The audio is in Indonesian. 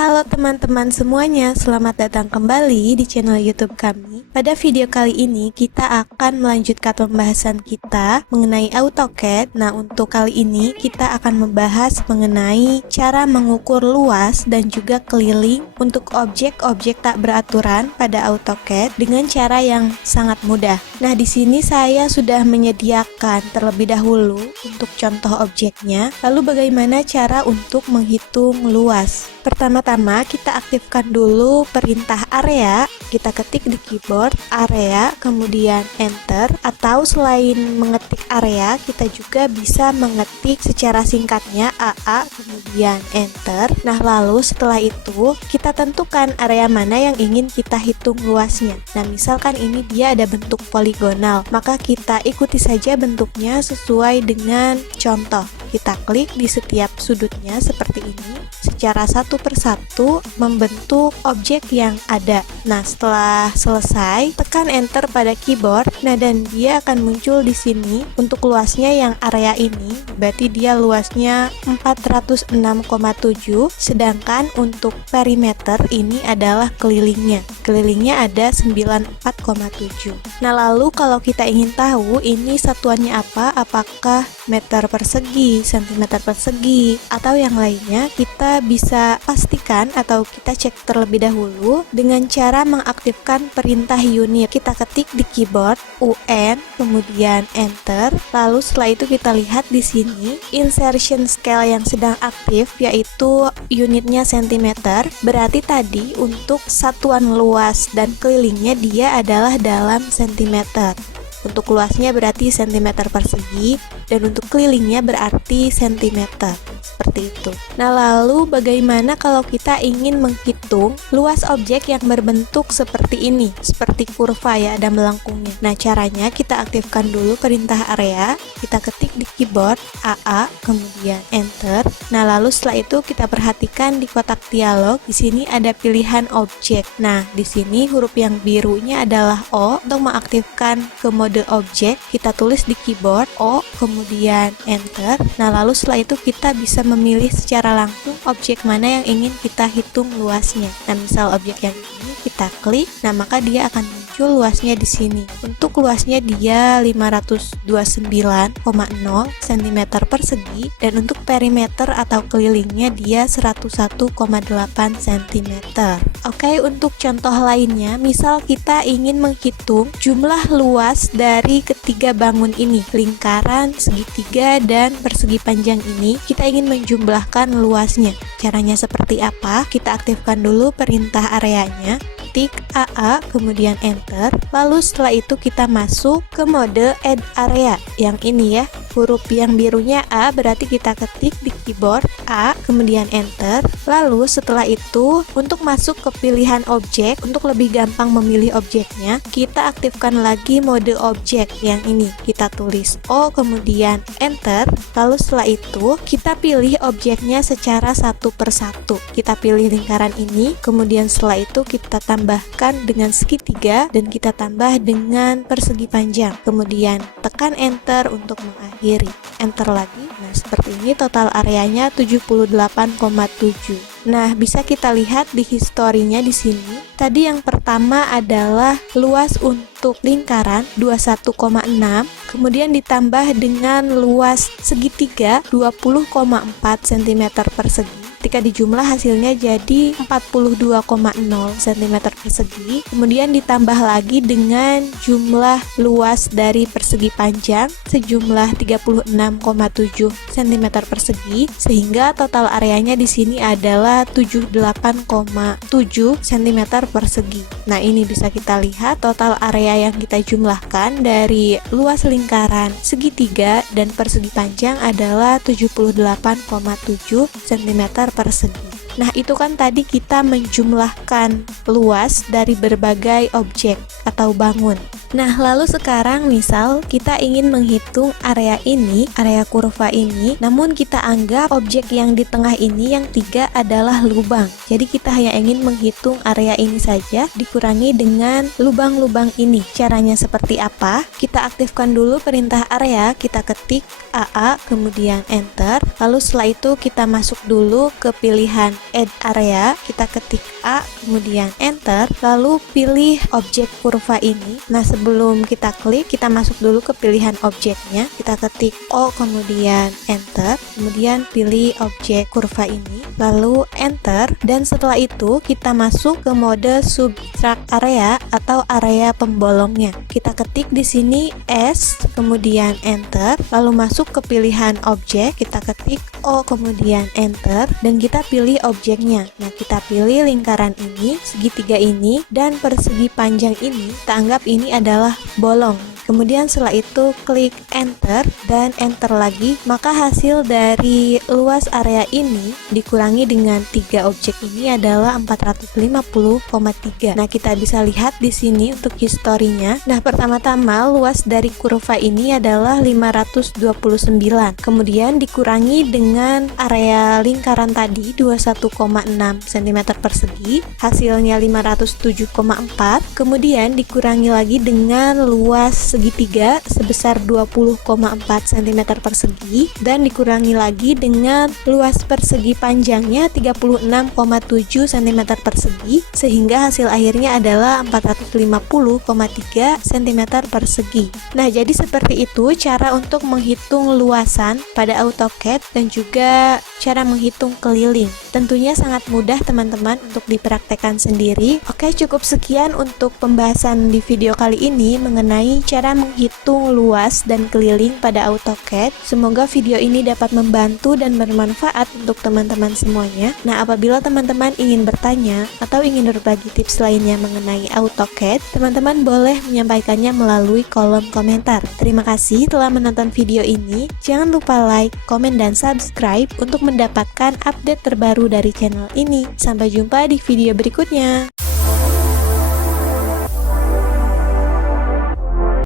Halo teman-teman semuanya, selamat datang kembali di channel YouTube kami. Pada video kali ini kita akan melanjutkan pembahasan kita mengenai AutoCAD. Nah, untuk kali ini kita akan membahas mengenai cara mengukur luas dan juga keliling untuk objek-objek tak beraturan pada AutoCAD dengan cara yang sangat mudah. Nah, di sini saya sudah menyediakan terlebih dahulu untuk contoh objeknya. Lalu bagaimana cara untuk menghitung luas? Pertama-tama kita aktifkan dulu perintah area. Kita ketik di keyboard area, kemudian enter, atau selain mengetik area, kita juga bisa mengetik secara singkatnya AA, kemudian enter. Nah, lalu setelah itu kita tentukan area mana yang ingin kita hitung luasnya. Nah, misalkan ini dia ada bentuk poligonal, maka kita ikuti saja bentuknya sesuai dengan contoh. Kita klik di setiap sudutnya seperti ini, secara satu persatu membentuk objek yang ada. Nah, setelah selesai, tekan enter pada keyboard. Nah, dan dia akan muncul di sini untuk luasnya yang area ini, berarti dia luasnya 406,7, sedangkan untuk perimeter ini adalah kelilingnya. Kelilingnya ada 94,7. Nah, lalu kalau kita ingin tahu ini satuannya apa, apakah meter persegi, sentimeter persegi, atau yang lainnya, kita bisa pastikan atau kita cek terlebih dahulu dengan cara mengaktifkan perintah unit. Kita ketik di keyboard UN, kemudian enter. Lalu setelah itu kita lihat di sini insertion scale yang sedang aktif, yaitu unitnya sentimeter. Berarti tadi untuk satuan luas dan kelilingnya dia adalah dalam sentimeter. Untuk luasnya berarti sentimeter persegi, dan untuk kelilingnya berarti sentimeter. Seperti itu. Nah, lalu bagaimana kalau kita ingin menghitung luas objek yang berbentuk seperti ini, seperti kurva ya, ada melengkungnya. Nah, caranya kita aktifkan dulu perintah area, kita ketik di keyboard AA, kemudian enter. Nah, lalu setelah itu kita perhatikan di kotak dialog, di sini ada pilihan objek. Nah, di sini huruf yang birunya adalah O. Untuk mengaktifkan ke mode objek, kita tulis di keyboard O, kemudian enter. Nah, lalu setelah itu kita bisa memilih secara langsung objek mana yang ingin kita hitung luasnya. Nah, misal objek yang ini kita klik, nah maka dia akan muncul luasnya di sini. Untuk luasnya dia 529,0 cm persegi, dan untuk perimeter atau kelilingnya dia 101,8 cm. Oke, untuk contoh lainnya, misal kita ingin menghitung jumlah luas dari ketiga bangun ini, lingkaran, segitiga, dan persegi panjang ini, kita ingin menjumlahkan luasnya. Caranya seperti apa? Kita aktifkan dulu perintah areanya, ketik AA, kemudian enter. Lalu setelah itu kita masuk ke mode add area yang ini ya. Huruf yang birunya A, berarti kita ketik di keyboard A, kemudian enter. Lalu setelah itu untuk masuk ke pilihan objek, untuk lebih gampang memilih objeknya, kita aktifkan lagi mode objek yang ini. Kita tulis O, kemudian enter. Lalu setelah itu kita pilih objeknya secara satu persatu. Kita pilih lingkaran ini, kemudian setelah itu kita tambahkan dengan segitiga, dan kita tambah dengan persegi panjang. Kemudian tekan enter untuk mengakhiri. Enter lagi. Nah, seperti ini total areanya 78,7. Nah, bisa kita lihat di historinya di sini. Tadi yang pertama adalah luas untuk lingkaran 21,6, kemudian ditambah dengan luas segitiga 20,4 cm persegi. Ketika dijumlah hasilnya jadi 42,0 cm persegi. Kemudian ditambah lagi dengan jumlah luas dari persegi panjang sejumlah 36,7 cm persegi, sehingga total areanya di sini adalah 78,7 cm persegi. Nah, ini bisa kita lihat total area yang kita jumlahkan dari luas lingkaran, segitiga, dan persegi panjang adalah 78,7 cm persegi. Nah, itu kan tadi kita menjumlahkan luas dari berbagai objek atau bangun. Nah, lalu sekarang misal kita ingin menghitung area ini, area kurva ini, namun kita anggap objek yang di tengah ini yang 3 adalah lubang. Jadi kita hanya ingin menghitung area ini saja dikurangi dengan lubang-lubang ini. Caranya seperti apa? Kita aktifkan dulu perintah area, kita ketik AA, kemudian enter. Lalu setelah itu kita masuk dulu ke pilihan add area, kita ketik A, kemudian enter. Lalu pilih objek kurva ini. Nah, sebelum kita klik, kita masuk dulu ke pilihan objeknya, kita ketik O, kemudian enter. Kemudian pilih objek kurva ini, lalu enter. Dan setelah itu kita masuk ke mode subtract area atau area pembolongnya. Kita ketik di sini S, kemudian enter, lalu masuk ke pilihan objek, kita ketik O, kemudian enter, dan kita pilih objeknya. Nah, kita pilih lingkaran ini, segitiga ini, dan persegi panjang ini. Kita anggap ini adalah bolong. Kemudian setelah itu klik enter dan enter lagi, maka hasil dari luas area ini dikurangi dengan 3 objek ini adalah 450,3. Nah, kita bisa lihat di sini untuk historinya. Nah, pertama-tama luas dari kurva ini adalah 529. Kemudian dikurangi dengan area lingkaran tadi 21,6 cm persegi, hasilnya 507,4. Kemudian dikurangi lagi dengan luas segitiga sebesar 20,4 cm persegi dan dikurangi lagi dengan luas persegi panjangnya 36,7 cm persegi, sehingga hasil akhirnya adalah 450,3 cm persegi. Nah, jadi seperti itu cara untuk menghitung luasan pada AutoCAD dan juga cara menghitung keliling. Tentunya sangat mudah teman-teman untuk dipraktekkan sendiri. Oke, cukup sekian untuk pembahasan di video kali ini mengenai cara menghitung luas dan keliling pada AutoCAD. Semoga video ini dapat membantu dan bermanfaat untuk teman-teman semuanya. Nah, apabila teman-teman ingin bertanya atau ingin berbagi tips lainnya mengenai AutoCAD, teman-teman boleh menyampaikannya melalui kolom komentar. Terima kasih telah menonton video ini. Jangan lupa like, komen, dan subscribe untuk mendapatkan update terbaru dari channel ini. Sampai jumpa di video berikutnya.